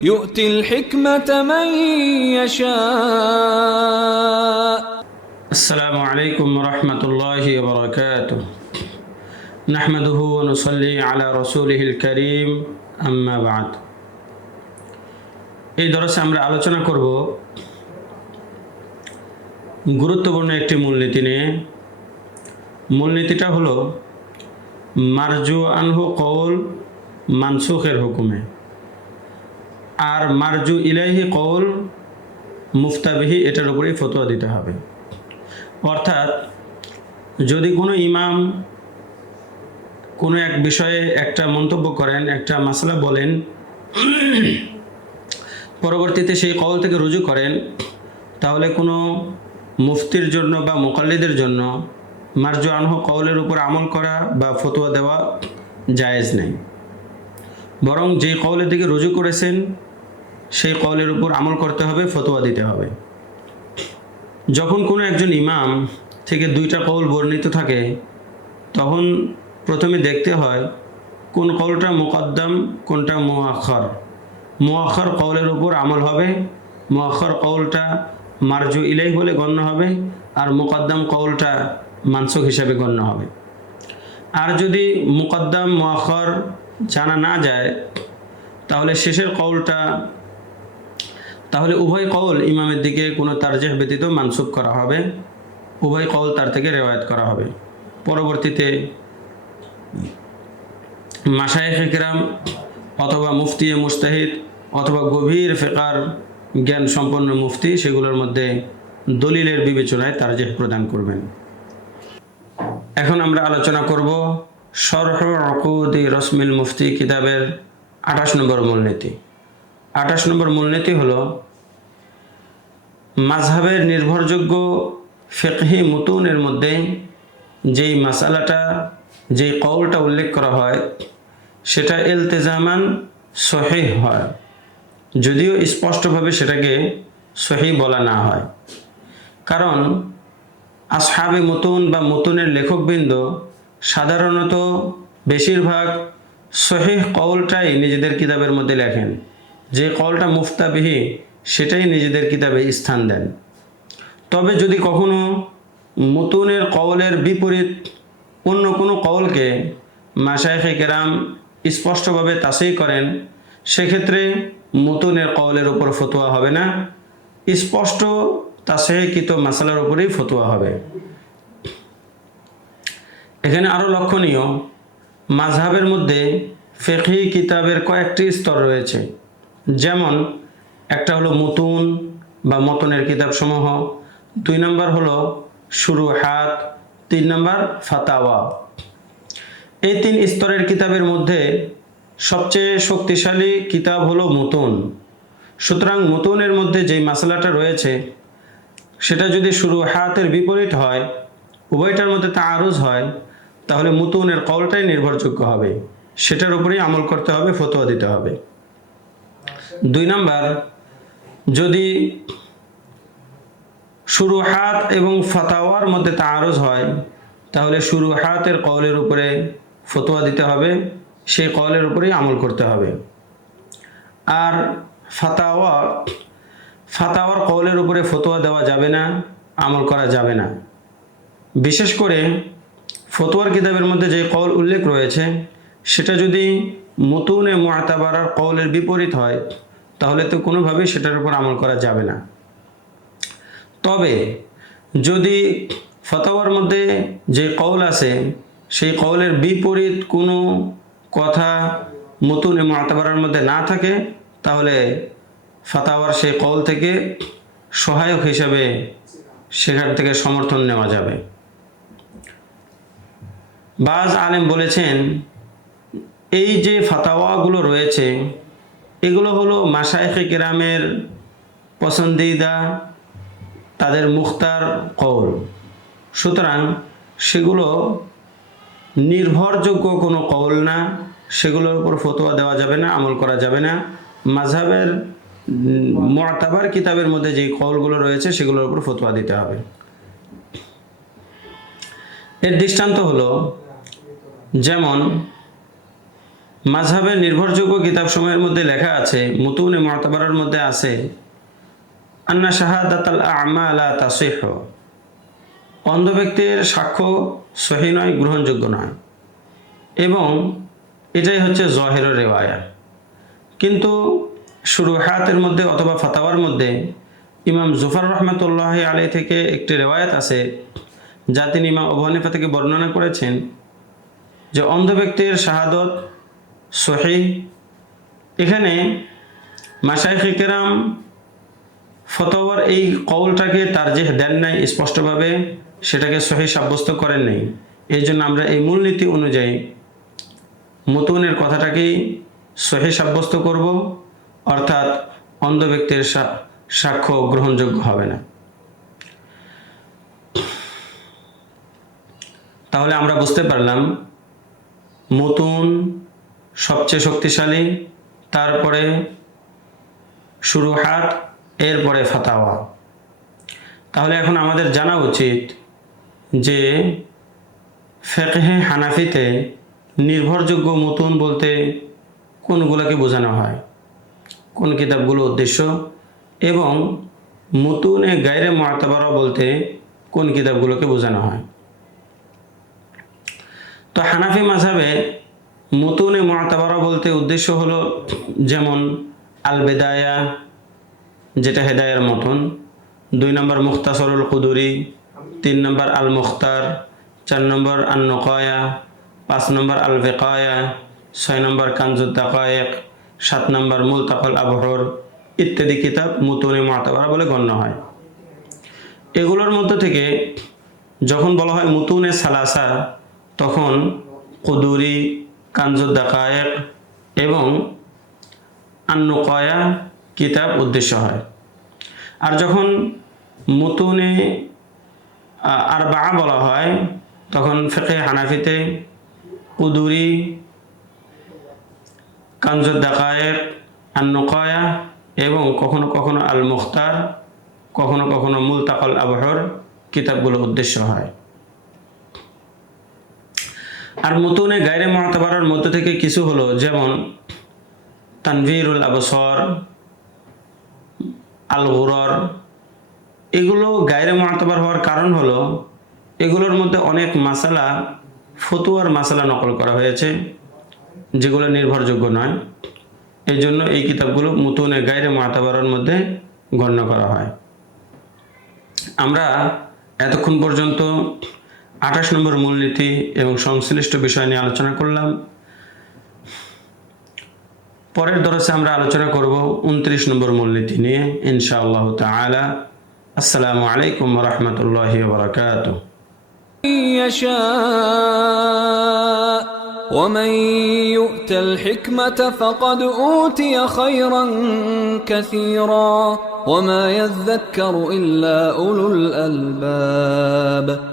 يؤتي الحكمة من يشاء. السلام عليكم ورحمة الله وبركاته. نحمده ونصلي على رسوله الكريم أما بعد. এই দরসে আমরা আলোচনা করব গুরুত্বপূর্ণ একটি মূলনীতি নিয়ে। মূলনীতিটা হলো মারজু আনহু কওল মানসুখের হুকুমে, আর মারজু ইলাইহি কওল মুফতাবিহি, এটার উপরেই ফতোয়া দিতে হবে। অর্থাৎ যদি কোনো ইমাম কোনো এক বিষয়ে একটা মন্তব্য করেন, একটা মাসলা বলেন, পরবর্তীতে সেই কওল থেকে রুজু করেন, তাহলে কোনো মুফতির জন্য বা মুকাল্লিদের জন্য মারজু আনহু কওলের উপর আমল করা বা ফতোয়া দেওয়া জায়েজ নেই। বরং যে কওলের দিকে রুজু করেছেন সেই কওলের উপর আমল করতে হবে, ফতোয়া দিতে হবে। যখন কোনো একজন ইমাম থেকে দুইটা কওল বর্ণিত থাকে, তখন প্রথমে দেখতে হয় কোন কওলটা মুকদ্দম, কোনটা মুআখ্খার। মুআখ্খার কওলের উপর আমল হবে, মুআখ্খার কওলটা মারজু ইলাইহি বলে গণ্য হবে, আর মুকদ্দম কওলটা মানসুখ হিসাবে গণ্য হবে। আর যদি মুকদ্দম মুআখ্খার জানা না যায়, তাহলে শেষের কওলটা, তাহলে উভয় কওল ইমামের দিকে কোনো তারজিহ ব্যতীত মানসুখ করা হবে, উভয় কওল তার থেকে রেওয়ায়াত করা হবে। পরবর্তীতে মাশায়েখে কিরাম অথবা মুফতি মুজতাহিদ অথবা গভীর ফিকহের জ্ঞান সম্পন্ন মুফতি সেগুলোর মধ্যে দলিলের বিবেচনায় তারজিহ প্রদান করবেন। এখন আমরা আলোচনা করব শরহ উকুদি রসমিল মুফতি কিতাবের 28 নম্বর মূলনীতি। 28 নম্বর মূলনীতি হলো মাযহাবের নির্ভরযোগ্য ফিকহি মুতুনের মধ্যে যেই মাসালাটা, যেই কওলটা উল্লেখ করা হয়, সেটা ইলতিজামান সহিহ হয়, যদিও স্পষ্টভাবে সেটাকে সহিহ বলা না হয়। কারণ আসহাবে মুতুন বা মুতুনের লেখকবৃন্দ সাধারণত বেশিরভাগ সহিহ কওলটাই নিজেদের কিতাবের মধ্যে লেখেন, যে কওলটা মুফতাবিহি সেটাই নিজেদের কিতাবে স্থান দেন। তবে যদি কখনো মুতুনের কওলের বিপরীত অন্য কোনো কওলকে মাশায়েখে কেরাম স্পষ্টভাবে তাসহিহ করেন, সেক্ষেত্রে মুতুনের কওলের উপর ফতোয়া হবে না, স্পষ্ট তাসহিহকৃত মাসালার উপরেই ফতোয়া হবে। এখানে আরও লক্ষণীয়, মাযহাবের মধ্যে ফিকহি কিতাবের কয়েকটি স্তর রয়েছে। যেমন একটা হলো মুতুন বা মতনের কিতাবসমূহ, 2 নম্বর হলো শুরুহাত, 3 নম্বর ফাতাওয়া। এই 3 স্তরের কিতাবের মধ্যে সবচেয়ে শক্তিশালী কিতাব হলো মুতুন। সুতরাং মুতুনের মধ্যে যে মাসালাটা রয়েছে সেটা যদি শুরুহাতের বিপরীত হয়, উভয়টার মধ্যে তাআরুজ হয়, তাহলে মুতুনের কওলটাই নির্ভরযোগ্য হবে, সেটার উপরেই আমল করতে হবে, ফতোয়া দিতে হবে। 2 নম্বর, যদি শুরুহাত এবং ফাতাওয়ার মধ্যে তাআরুজ হয়, তাহলে শুরুহাতের কওলের উপরে ফতোয়া দিতে হবে, সেই কওলের উপরেই আমল করতে হবে। আর ফাতাওয়ার কওলের উপরে ফতোয়া দেওয়া যাবে না, আমল করা যাবে না। বিশেষ করে ফতোয়ার কিতাবের মধ্যে যে কওল উল্লেখ রয়েছে সেটা যদি মুতুনে মুআতাবারার কওলের বিপরীত হয়, তাহলে তো কোনোভাবেই সেটার উপর আমল করা যাবে না। তবে যদি ফতোয়ার মধ্যে যে কওল আছে সেই কওলের বিপরীত কোনো কথা মুতুনে মুআতাবারার মধ্যে না থাকে, তাহলে ফাতাওয়ার সেই কওল থেকে সহায়ক হিসাবে সেখান থেকে সমর্থন নেওয়া যাবে। বাজ আলেম বলেছেন, এই যে ফাতাওয়াগুলো রয়েছে এগুলো হলো মাশায়েখে কেরামের পছন্দিদা, তাদের মুখতার কওল। সুতরাং সেগুলো নির্ভরযোগ্য কোনো কওল না, সেগুলোর উপর ফতোয়া দেওয়া যাবে না, আমল করা যাবে না। মাযহাবের মুআতাবার কিতাবের মধ্যে যে কওলগুলো রয়েছে সেগুলোর উপর ফতোয়া দিতে হবে। এর দৃষ্টান্ত হলো, যেমন মাযহাবের নির্ভরযোগ্য কিতাবসমূহের মধ্যে লেখা আছে, মুতুনে মুতাবারার মধ্যে আছে, আন্না শাহাদাতাল আ'মা লা তাসিহু, অন্ধ ব্যক্তির সাক্ষ্য সহিহ নয়, গ্রহণযোগ্য নয়, এবং এটাই হচ্ছে জহিরের রিওয়ায়া। কিন্তু শুরুহাতের মধ্যে অথবা ফাতাওয়ার মধ্যে ইমাম জুফার রহমতুল্লাহি আলাইহি থেকে একটি রিওয়ায়াত আছে, যা তিনি ইমাম আবু হানিফা থেকে বর্ণনা করেছেন যে অন্ধ ব্যক্তির শাহাদত সহিহ। এখানে মাশায়েখে কেরাম ফতোয়ার এই কওলটাকে তারজিহ দেন নাই, স্পষ্টভাবে সেটাকে সহিহ সাব্যস্ত করেন নাই। এই জন্য আমরা এই মূলনীতি অনুযায়ী মুতুনের কথাটাকেই সহিহ সাব্যস্ত করব, অর্থাৎ অন্ধ ব্যক্তির সাক্ষ্য গ্রহণযোগ্য হবে না। তাহলে আমরা বুঝতে পারলাম মুতুন সবচেয়ে শক্তিশালী, তারপরে শুরুহাত, এরপরে ফাতাওয়া। তাহলে এখন আমাদের জানা উচিত যে ফিকহে হানাফিতে নির্ভরযোগ্য মুতুন বলতে কোনগুলোকে বোঝানো হয়, কোন কিতাবগুলো উদ্দেশ্য, এবং মুতুনে গায়রে মুতাবারা বলতে কোন কিতাবগুলোকে বোঝানো হয়। তো হানাফি মাযহাবে মুতুনে মুতাবারা বলতে উদ্দেশ্য হলো যেমন আল বিদায়া, যেটা হেদায়ার মতন, 2 নম্বর মুখতাসরুল কুদুরি, 3 নম্বর আল মুখতার, 4 নম্বর আন নুকায়া, 5 নম্বর আল বিকায়া, 6 নম্বর কানজুদ দাকায়েক, 7 নম্বর মুলতাকাল আবহর ইত্যাদি কিতাব মুতুনে মুতাবারা বলে গণ্য হয়। এগুলোর মধ্য থেকে যখন বলা হয় মুতুনে সালাসা, তখন কুদুরি, কানজুদ দাকায়েক এবং আন নুকায়া কিতাব উদ্দেশ্য হয়। আর যখন মুতুনে আরবা বলা হয়, তখন ফিকহে হানাফিতে কুদুরি, কানজুদ দাকায়েক, আন নুকায়া এবং কখনো কখনো আল মুখতার, কখনো কখনো মুলতাকাল আবহর কিতাবগুলো উদ্দেশ্য হয়। আর মুতুনে গায়রে মুতাবারার মধ্য থেকে কিছু হলো যেমন তানভীরুল আবসার, আল গুরর। এগুলো গায়রে মুতাবার হওয়ার কারণ হলো এগুলোর মধ্যে অনেক মাসালা, ফতুয়ার মাসালা নকল করা হয়েছে যেগুলো নির্ভরযোগ্য নয়। এই জন্য এই কিতাবগুলো মুতুনে গায়রে মুতাবারার মধ্যে গণ্য করা হয়। আমরা এতক্ষণ পর্যন্ত 28 নম্বর মূলনীতি এবং সংশ্লিষ্ট বিষয় নিয়ে আলোচনা করলাম। পরের দরসে আমরা আলোচনা করব 29 নম্বর মূলনীতি নিয়ে ইনশাআল্লাহ তাআলা। আসসালামু আলাইকুম ওয়া রাহমাতুল্লাহি ওয়া বারাকাতুহু। ومن يؤت الحكمة فقد أوتي خيرا كثيرا وما يذكر إلا أولو الألباب